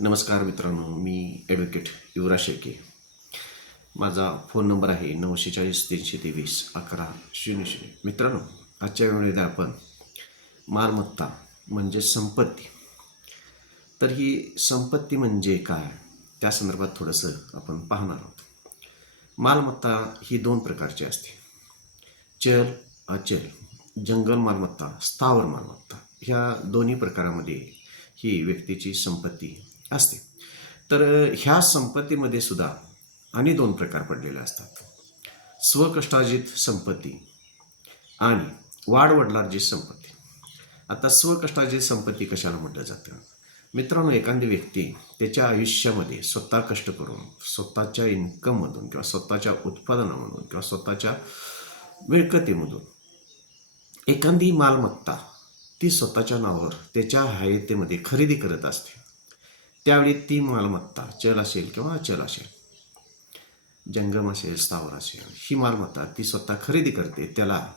नमस्कार मित्रांनो मी ॲडव्होकेट युवराज शेळके. माझा फोन नंबर आहे नऊशे चाळीस तीनशे तेवीस अकरा शून्य शून्य. मित्रांनो आजच्या वेळेला आपण मालमत्ता म्हणजे संपत्ती. तर ही संपत्ती म्हणजे काय? त्या संदर्भात थोडंसं आपण पाहणार आहोत. मालमत्ता ही दोन प्रकारची असते. चल अचल जंगल मालमत्ता स्थावर मालमत्ता. ह्या दोन्ही प्रकारामध्ये ही व्यक्तीची संपत्ती असते. तर ह्या संपत्तीमध्ये सुद्धा आणि दोन प्रकार पडलेले असतात. स्वकष्टार्जित संपत्ती आणि वाढवडलार्जित संपत्ती. आता स्वकष्टार्जित संपत्ती कशाला म्हटलं जातं? मित्रांनो एखादी व्यक्ती त्याच्या आयुष्यामध्ये स्वतः कष्ट करून स्वतःच्या इन्कममधून किंवा स्वतःच्या उत्पादनामधून किंवा स्वतःच्या मिळकतीमधून एखादी मालमत्ता ती स्वतःच्या नावावर त्याच्या हायतेमध्ये खरेदी करत असते. त्यावेळी ती मालमत्ता चल असेल किंवा अचल असेल जंगम असेल स्थावर असेल ही मालमत्ता ती स्वतः खरेदी करते त्याला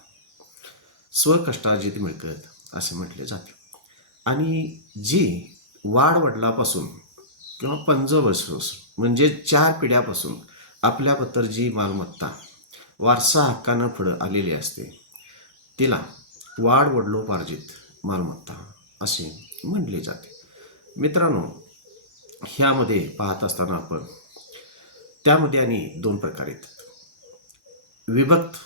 स्वकष्टार्जित मिळकत असे म्हटले जाते. आणि जी वाडवडिलापासून किंवा पंजवर्षपासून म्हणजे चार पिढ्यापासून आपल्याबद्दल जी मालमत्ता वारसा हक्कानं पुढं आलेली असते तिला वाडवडलोपार्जित मालमत्ता असे म्हटले जाते. मित्रांनो ह्यामध्ये पाहत असताना आपण त्यामध्ये आणि दोन प्रकार येतात विभक्त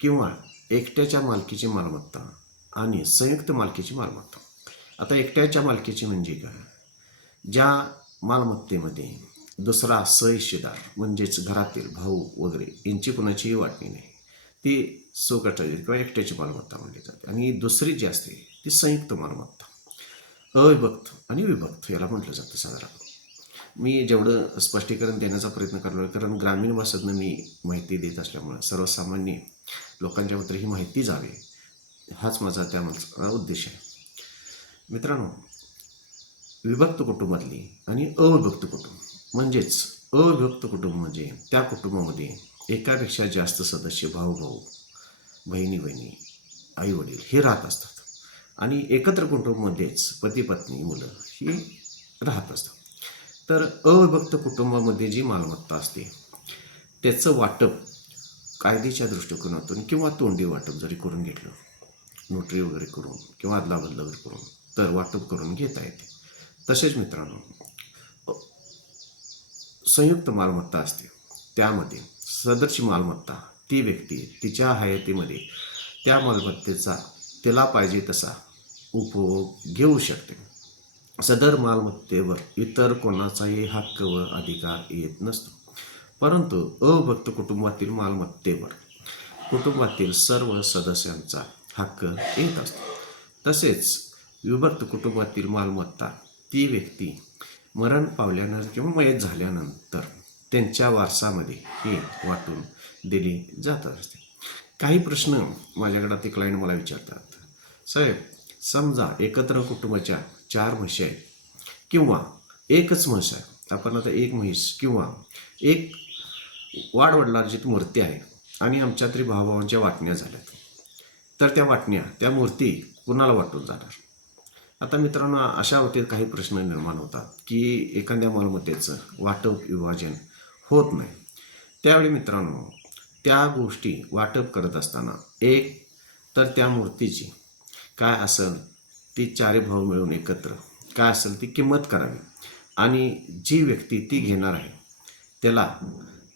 किंवा एकट्याच्या मालकीची मालमत्ता आणि संयुक्त मालकीची मालमत्ता. आता एकट्याच्या मालकीची म्हणजे काय? ज्या मालमत्तेमध्ये दुसरा सहिशेदार म्हणजेच घरातील भाऊ वगैरे यांची कुणाचीही वाटणी नाही. ती सोकटाची किंवा एकट्याची मालमत्ता म्हणली जाते. आणि दुसरी जी असते ती संयुक्त मालमत्ता. अविभक्त आणि विभक्त याला म्हटलं जातं साधारण. मी जेवढं स्पष्टीकरण देण्याचा प्रयत्न करलो आहे कारण ग्रामीण भाषेतनं मी माहिती देत असल्यामुळं सर्वसामान्य लोकांच्याबद्दल ही माहिती जावी हाच माझा त्यामागचा उद्देश आहे. मित्रांनो विभक्त कुटुंबातली आणि अविभक्त कुटुंब म्हणजेच अविभक्त कुटुंब म्हणजे त्या कुटुंबामध्ये एकापेक्षा जास्त सदस्य भाऊ भाऊ बहिणी बहिणी आई वडील हे राहत असतात. आणि एकत्र कुटुंबामध्येच पती पत्नी मुलं ही राहत असतात. तर अविभक्त कुटुंबामध्ये जी मालमत्ता असते त्याचं वाटप कायदेच्या दृष्टिकोनातून किंवा तोंडी वाटप जरी करून घेतलं नोटरी वगैरे करून किंवा अदलाबदल वगैरे करून तर वाटप करून घेता येते. तसेच मित्रांनो संयुक्त मालमत्ता असते. त्यामध्ये सदरची मालमत्ता ती व्यक्ती तिच्या हयातीमध्ये त्या मालमत्तेचा तिला पाहिजे तसा उपभोग घेऊ शकते. सदर मालमत्तेवर इतर कोणाचाही हक्क व अधिकार येत नसतो. परंतु अभक्त कुटुंबातील मालमत्तेवर कुटुंबातील सर्व सदस्यांचा हक्क येत असतो. तसेच विभक्त कुटुंबातील मालमत्ता ती व्यक्ती मरण पावल्यानंतर किंवा मयत झाल्यानंतर त्यांच्या वारसामध्ये हे वाटून दिली जात असते. काही प्रश्न माझ्याकडे ते क्लायंट मला विचारतात. साहेब समजा एकत्र कुटुंबाच्या चार म्हशी आहेत किंवा एकच म्हस आहे आपण आता एक म्हैस किंवा एक वाडवडिलार्जित मूर्ती आहे आणि आमच्या तरी भावाभावांच्या वाटण्या झाल्यात तर त्या वाटण्या त्या मूर्ती कुणाला वाटून जाणार? आता मित्रांनो अशा बाबतीत काही प्रश्न निर्माण होतात की एखाद्या मालमत्तेचं वाटप विभाजन होत नाही. त्यावेळी मित्रांनो त्या गोष्टी वाटप करत असताना एक तर त्या मूर्तीची काय असेल ती चारी भाऊ मिळून एकत्र. काय असेल ती किंमत करावी. आणि जी व्यक्ती ती घेणार आहे त्याला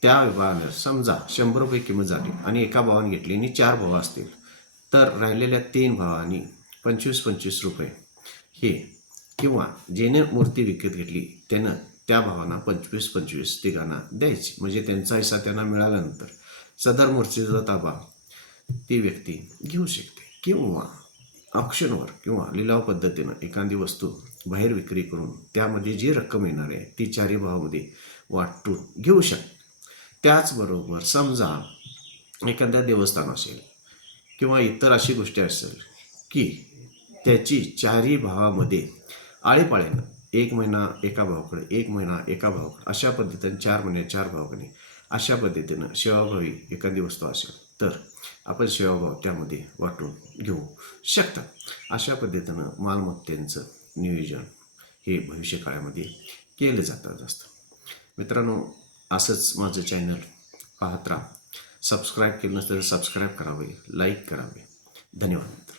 त्या विभागानं समजा शंभर रुपये किंमत झाली आणि एका भावाने घेतली आणि चार भाव असतील तर राहिलेल्या तीन भावांनी पंचवीस पंचवीस रुपये हे किंवा जेने मूर्ती विकत घेतली त्यानं त्या भावांना पंचवीस पंचवीस तिघांना द्यायची. म्हणजे त्यांचा हिस्सा त्यांना मिळाल्यानंतर सदर मूर्तीचा ताबा ती व्यक्ती घेऊ शकते. किंवा ऑप्शनवर किंवा लिलाव पद्धतीनं एखादी वस्तू बाहेर विक्री करून त्यामध्ये जी रक्कम येणार आहे ती चारी भावामध्ये वाटून घेऊ शकते. त्याचबरोबर समजा एखाद्या देवस्थान असेल किंवा इतर अशी गोष्टी असेल की त्याची चारी भावामध्ये आळीपाळ्यानं एक महिना एका भावाकडे एक महिना एका भावाकडे अशा पद्धतीने चार महिने चार भावाकडे अशा पद्धतीनं सेवाभावी एखादी वस्तू असेल तर आपण सेवाभाव त्यामध्ये वाटून घेऊ शकता. अशा पद्धतीनं मालमत्तेचं नियोजन हे भविष्यकाळामध्ये केलं जातात असतं मित्रांनो असंच माझं चॅनल पाहत राहा. सबस्क्राईब केलं नसेल तर सबस्क्राईब करावे लाईक करावे. धन्यवाद मित्र